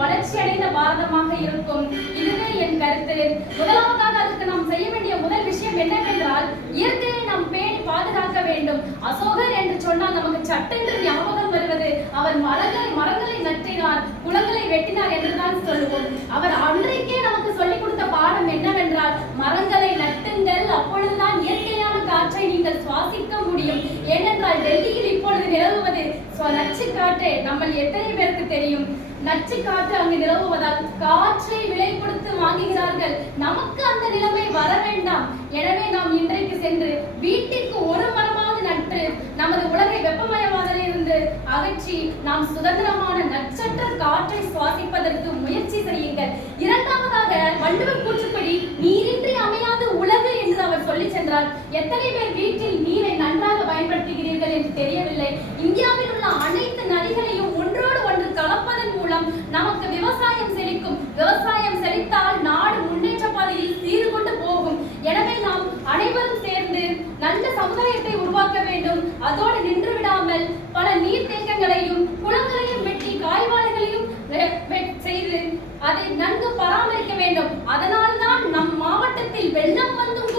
வளர்ச்சி அடைந்த பாரதமாக இருக்கும். இதுவே என் கருத்து. முதலாவதாக அதுக்கு நாம் செய்ய வேண்டிய முதல் விஷயம் என்னவென்றால், இயற்கையை நாம் பேணி பாதுகாக்க வேண்டும். அசோகர் என்று சொன்னால் நமக்கு சட்டென்று ஞாபகம் வருவது அவர் மரங்களை நட்டினார், குளங்களை வெட்டினார் என்றுதான் சொல்லுவோம். அவர் அன்றைக்கே நமக்கு சொல்லிக் கொடுத்த பாடம் என்னவென்றால், மரங்களை நட்டுங்கள், அப்பொழுதுதான் இயற்கையான காற்றை நீங்கள் சுவாசிக்க முடியும். ஏனென்றால் டெல்லியில் இப்பொழுது நிலவுவது நச்சு காற்று. நம்ம எத்தனை பேருக்கு தெரியும்? நச்சு காற்று அங்கு நிலவுவதால் காற்றை விலை கொடுத்து வாங்குகிறார்கள். நமக்கு அந்த நிலைமை வர வேண்டாம். எனவே நாம் இன்றைக்கு சென்று வீட்டிற்கு ஒரு மரமாவது நட்டு நமது உலகை வெப்பமயமாதலிருந்து அகற்றி நாம் சுதந்திரமான நச்சற்ற காற்றை சுவாசிப்பதற்கு முயற்சி செய்யுங்கள். இரண்டாவதாக, வள்ளுவர் கூற்றுப்படி நீரின்றி அமையாது உலகு என்று அவர் சொல்லி சென்றார். எத்தனை பேர் வீட்டில் நீரை நன்றாக பயன்படுத்துகிறீர்கள் என்று தெரியவில்லை. இந்தியாவில் உள்ள அனைத்து நதிகளையும் ஒன்றோடு ஒன்று கலப்பதன் மூலம் நமக்கு விவசாயம் செழிக்கும். விவசாயம் செழித்தால் நாடு முன்னேற்ற பாதையில் சீர்கொண்டு போகும். எனவே நாம் அனைவரும் சேர்ந்து நல்ல சமுதாயத்தை உருவாக்க வேண்டும். அதோடு நின்று விடாமல் பல நீர்த்தேக்கங்களையும் குளங்களையும் வெட்டி காய்வாலைகளையும் செய்து அதை நன்கு பராமரிக்க வேண்டும். அதனால்தான் நம் மாவட்டத்தில் வெள்ளம் வந்தும்